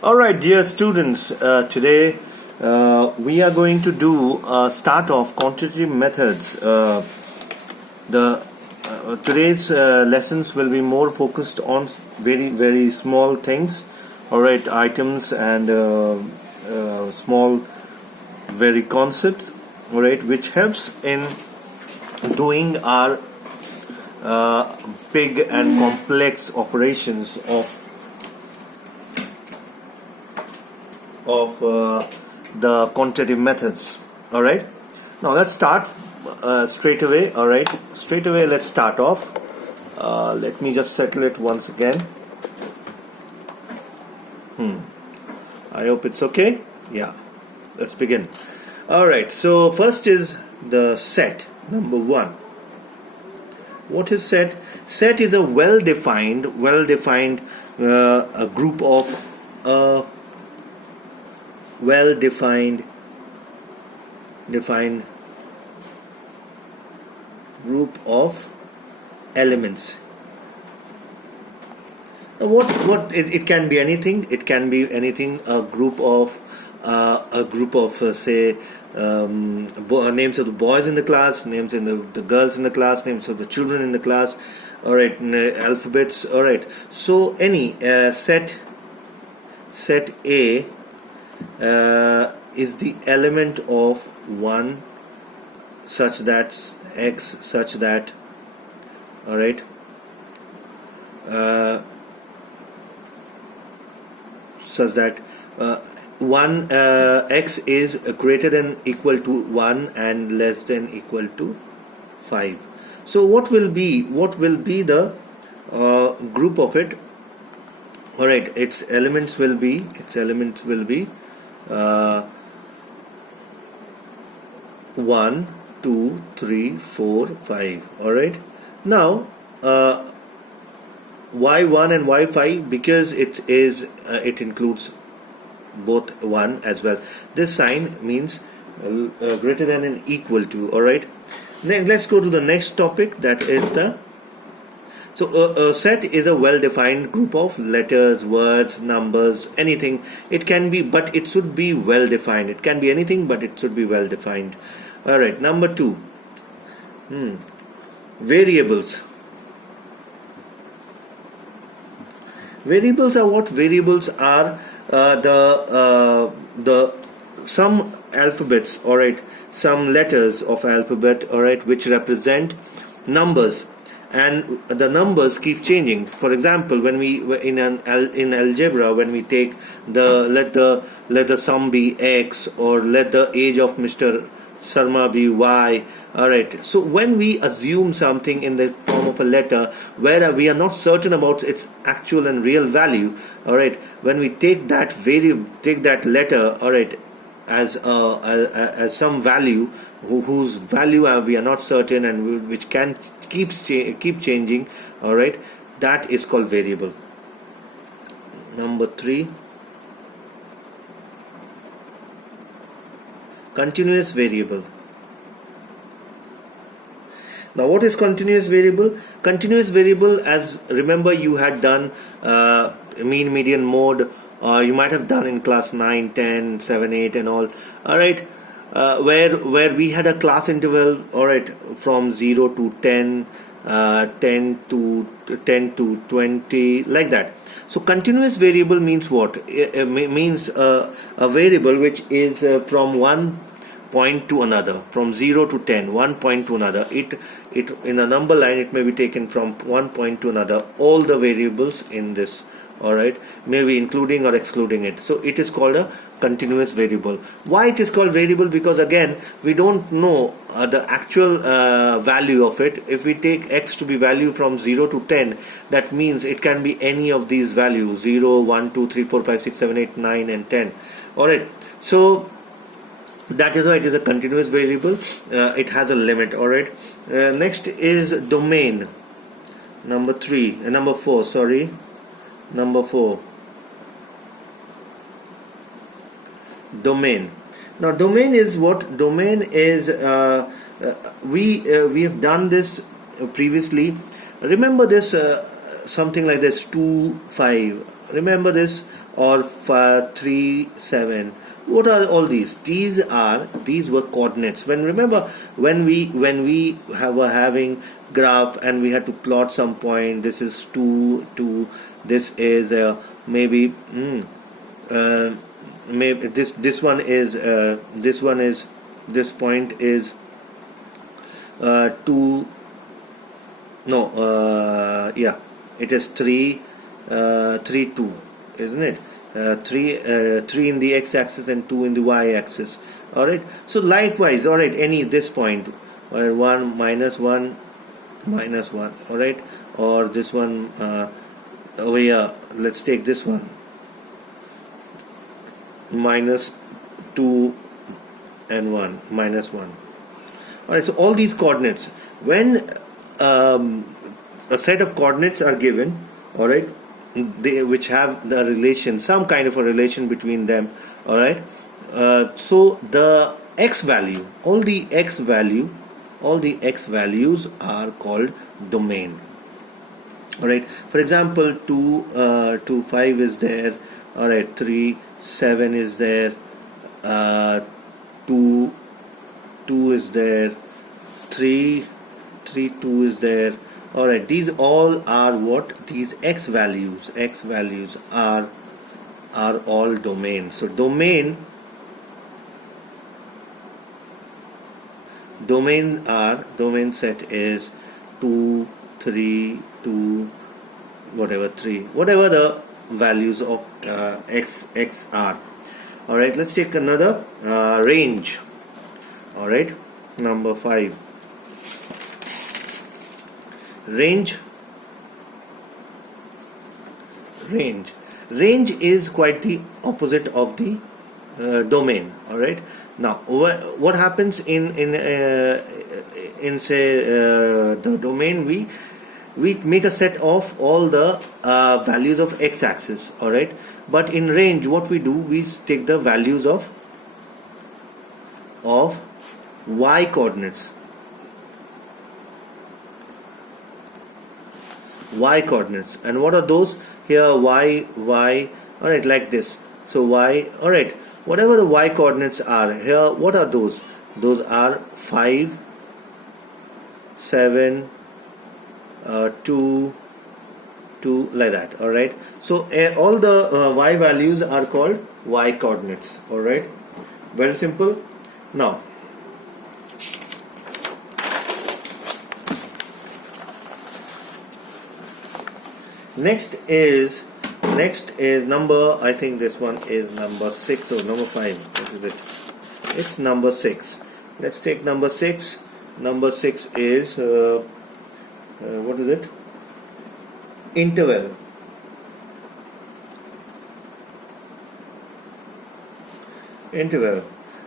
All right, dear students, today we are going to do start of quantitative methods. The Today's lessons will be more focused on very small things. All right, items and small very concepts. All right, which helps in doing our big and complex operations of the quantitative methods. All right, now let's start straight away. All right, straight away let's start off. Let me just settle it once again. I hope it's okay. Yeah, let's begin. All right, so first is the set. Number one, what is set? Set is a well-defined a group of defined group of elements. Now what it can be anything. It can be anything. A group of say names of the boys in the class, names of the girls in the class, names of the children in the class. All right, alphabets. All right. So any set A is the element of 1 such that X such that, all right, such that 1 X is greater than equal to 1 and less than equal to 5. So what will be the group of it? All right, its elements will be 1, 2, 3, 4, 5. All right. Now y1 and y5, because it includes both 1 as well. This sign means greater than and equal to. All right. Next, let's go to the next topic. That is a set is a well-defined group of letters, words, numbers, anything. It can be, but it should be well-defined. It can be anything, but it should be well-defined. All right. Number 2, variables. Variables are what? Variables are the some alphabets. All right, some letters of alphabet. All right, which represent numbers, and the numbers keep changing. For example, when we in algebra, when we take let the sum be X, or let the age of Mr. Sharma be Y. All right, so when we assume something in the form of a letter where we are not certain about its actual and real value, all right, when we take that letter, all right, as some value whose value we are not certain and which can keep changing, all right, that is called variable. Number 3, continuous variable. Now what is continuous variable? Continuous variable, as remember you had done mean, median, mode, you might have done in class 9, 10, 7, 8 and all. All right, where we had a class interval, all right, from 0 to 10, 10 to 20, like that. So continuous variable means what? It means a variable which is from one point to another, from 0 to 10, 1 point to another. It in a number line, it may be taken from one point to another, all the variables in this. All right, maybe including or excluding it. So it is called a continuous variable. Why it is called variable? Because again, we don't know the actual value of it. If we take X to be value from 0 to 10, that means it can be any of these values: 0, 1, 2, 3, 4, 5, 6, 7, 8, 9 and 10. All right, so that is why it is a continuous variable. It has a limit. All right, next is domain. Number 4, sorry. Number 4, domain. Now domain is what? Domain is we have done this previously. Remember this something like this 2, 5. Remember this or 3 7. What are all these? These were coordinates. Remember when we were having graph and we had to plot some point. This is 2 2. This is maybe maybe this one is this point is 2. No, yeah, it is 3 3 2, isn't it? 3 in the x-axis and 2 in the y-axis. All right. So likewise, all right, any this point, or 1 minus 1 minus 1. All right, or this one over here. Let's take this one, minus 2 and 1 minus 1. All right. So all these coordinates, when a set of coordinates are given, all right, which have the relation, some kind of a relation between them, all right. So the x value, all the x values are called domain. All right. For example, 2 5 is there. All right. 3 7 is there. 2 is there. 3 2 is there. All right, these all are what? These x values are all domain. So domain set is 2 3 2 whatever 3, whatever the values of x are. All right, let's take another range. All right, number 5. Range is quite the opposite of the domain. All right. Now what happens in say the domain, we make a set of all the values of x-axis. All right. But in range, what we do, we take the values of y coordinates. Y coordinates, and what are those? Here y, all right, like this. So y, all right, whatever the y coordinates are here, what are those? Those are 5 7 2 2, like that. All right. So all the y values are called y coordinates. All right, very simple. Now next is number, I think this one is number 6 or number 5. What is it? It's number 6. Let's take number 6. Number 6 is what is it? Interval.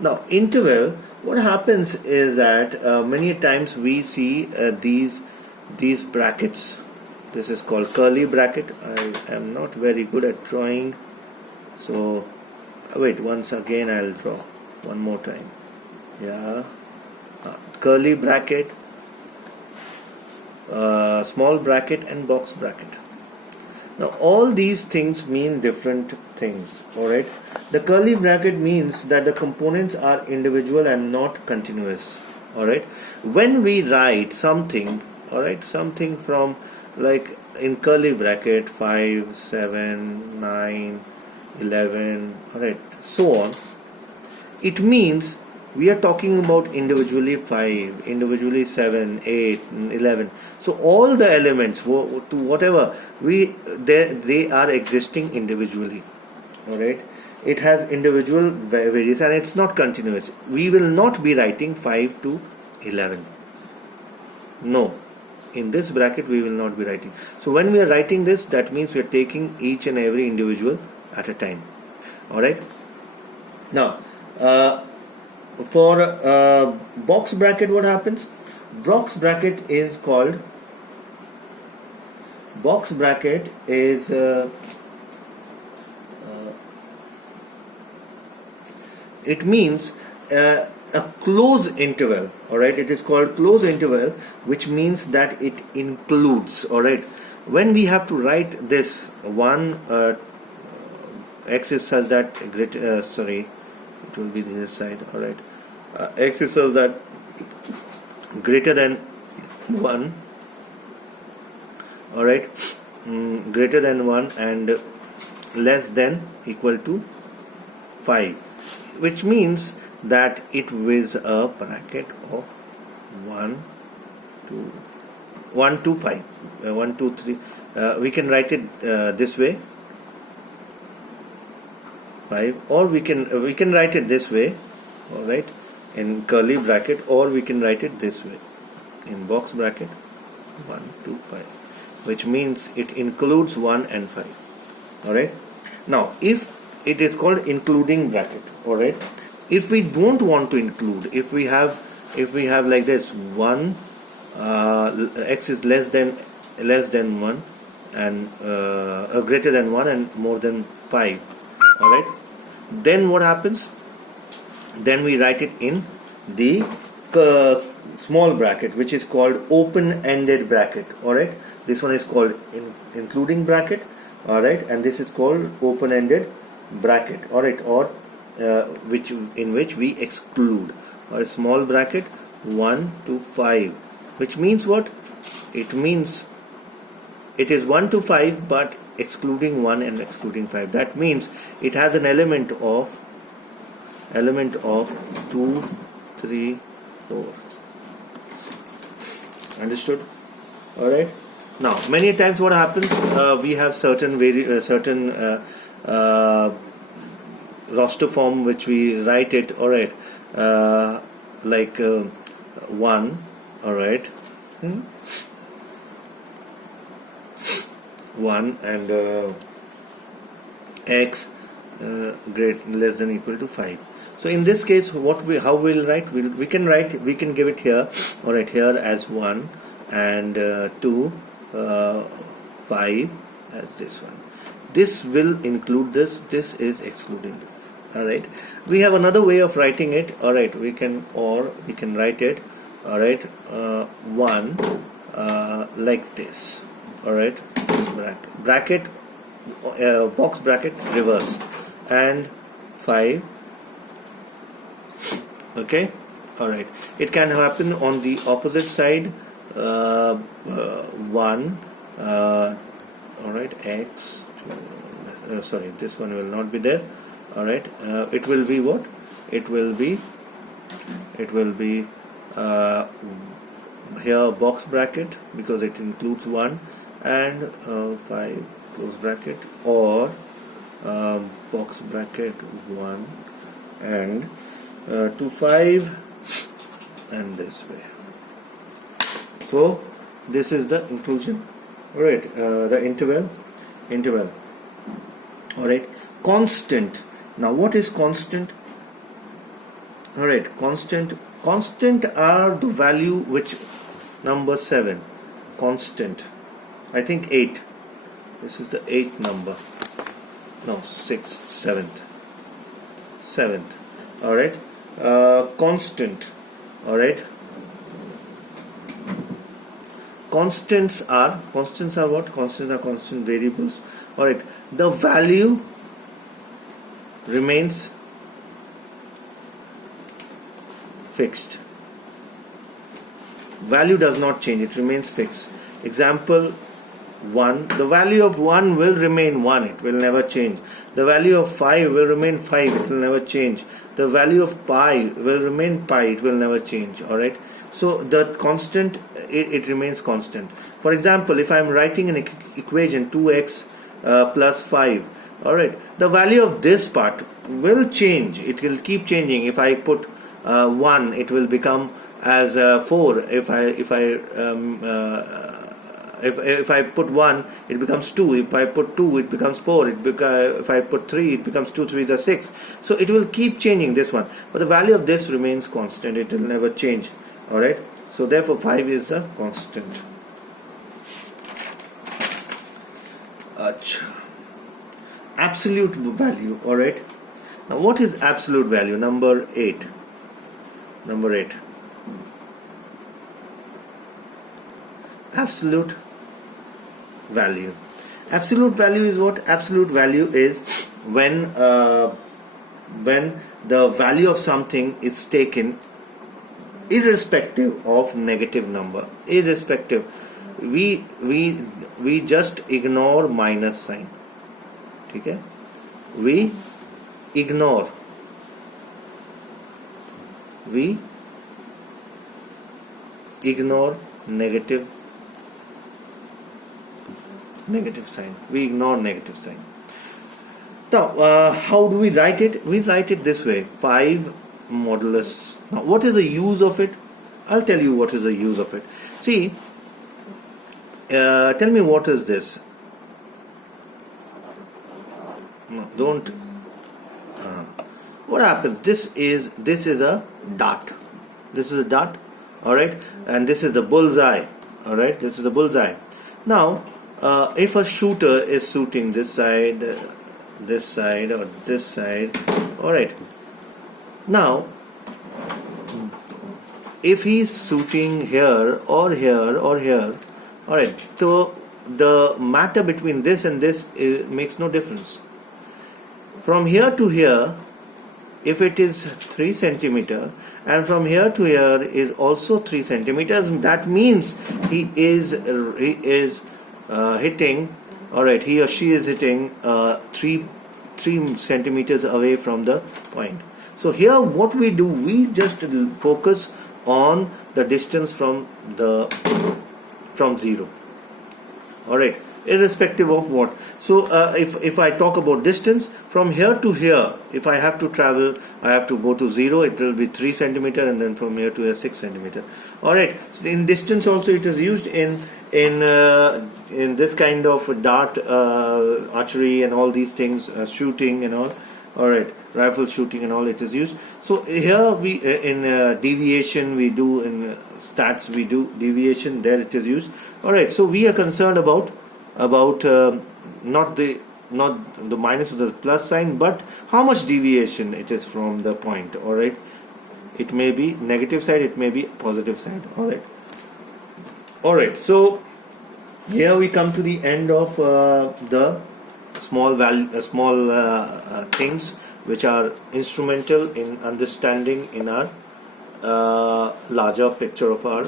Now interval, what happens is that many times we see these brackets. This is called curly bracket. I am not very good at drawing, so wait, once again I'll draw one more time. Yeah, curly bracket, small bracket and box bracket. Now all these things mean different things. Alright, the curly bracket means that the components are individual and not continuous. Alright, when we write something, alright, something from, like in curly bracket, 5 7 9 11, alright, so on, it means we are talking about individually 5, individually 7, 8, 11. So all the elements to whatever they are existing individually. Alright, it has individual values and it's not continuous. We will not be writing 5 to 11. No, in this bracket we will not be writing. So when we are writing this, that means we are taking each and every individual at a time. Alright, now for box bracket, what happens? Box bracket is it means a close interval. Alright, it is called close interval, which means that it includes. Alright, when we have to write this one x is such that greater sorry, it will be this side. All right, x is such that greater than 1. All right, greater than 1 and less than equal to 5, which means that it with a bracket of 1 to 1 to 5, 1 2 3. We can write it this way, 5, or we can write it this way. All right, in curly bracket, or we can write it this way in box bracket, 1 to 5, which means it includes 1 and 5. All right, now if it is called including bracket, all right, if we don't want to include, if we have like this 1, x is less than 1 and greater than 1 and more than 5, all right, then what happens? Then we write it in the small bracket, which is called open-ended bracket. All right, this one is called including bracket. All right, and this is called open-ended bracket. All right, or in which we exclude, or small bracket 1 to 5, which means what? It means it is 1 to 5 but excluding 1 and excluding 5. That means it has an element of 2 3 4. Understood? All right, now many times what happens, we have certain roster form which we write it, all right, like 1, all right, 1 and x less than equal to 5. So in this case, how we'll write, we can give it here, all right, here as 1 and 2 5 as this one. This will include this is excluding this. All right, we have another way of writing it. All right, we can write it, all right, 1 like this. All right, this bracket box bracket reverse, and 5. Okay, all right, it can happen on the opposite side, 1 all right, x sorry, this one will not be there. All right, it will be what? It will be here box bracket, because it includes 1 and 5 close bracket, or box bracket 1 and 2 5, and this way. So this is the inclusion. All right, the interval. All right, constant. Now what is constant? All right, constant are the value which number 7, constant, I think 8, this is the 8th number, no, 6th, 7th. All right, constant. All right, constants are what? Constants are constant variables. All right, the value remains fixed. Value does not change, it remains fixed. Example 1, the value of 1 will remain 1, it will never change. The value of 5 will remain 5, it will never change. The value of pi will remain pi, it will never change. All right, so the constant, it remains constant. For example, if I am writing an equation 2x plus 5, all right, the value of this part will change, it will keep changing. If I put 1, it will become as 4. If I put 1, it becomes 2. If I put 2, it becomes 4. If I put 3, it becomes 2 3s are 6. So it will keep changing, this one, but the value of this remains constant, it will never change. All right, so therefore 5 is the constant. Absolute value. All right, now what is absolute value? Number 8. Absolute value. Absolute value is what? Absolute value is when the value of something is taken irrespective of negative number, irrespective, we just ignore minus sign. Okay, we ignore negative sign. We ignore negative sign. Now, how do we write it? We write it this way: 5 modulus. Now, what is the use of it? I'll tell you what is the use of it. See, tell me what is this? No, don't. What happens? This is a dot. This is a dot. All right, and this is the bullseye. All right, this is the bullseye. Now, if a shooter is shooting this side, or this side, all right. Now, if he is shooting here or here or here, all right. So the matter between this and this makes no difference. From here to here, if it is 3 centimeter, and from here to here is also 3 centimeters, that means he is hitting, all right, he or she is hitting 3 centimeters away from the point. So here what we do, we just focus on the distance from 0, all right, irrespective of what. So if I talk about distance from here to here, if I have to travel, I have to go to 0, it will be 3 centimeter, and then from here to here 6 centimeter. All right. So in distance also it is used in this kind of dart archery and all these things, shooting and all. All right, rifle shooting and all, it is used. So here we in deviation we do, in stats we do deviation, there it is used. All right. So we are concerned about not the minus of the plus sign, but how much deviation it is from the point. All right, it may be negative side, it may be positive side. All right. So here we come to the end of the small things which are instrumental in understanding in our larger picture of our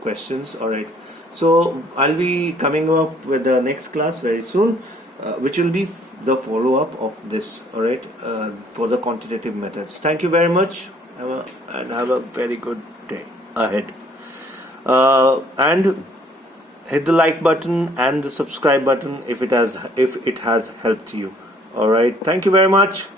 questions. All right. So I'll be coming up with the next class very soon, which will be the follow-up of this. All right, for the quantitative methods. Thank you very much, and have a very good day ahead. And hit the like button and the subscribe button if it has helped you. All right. Thank you very much.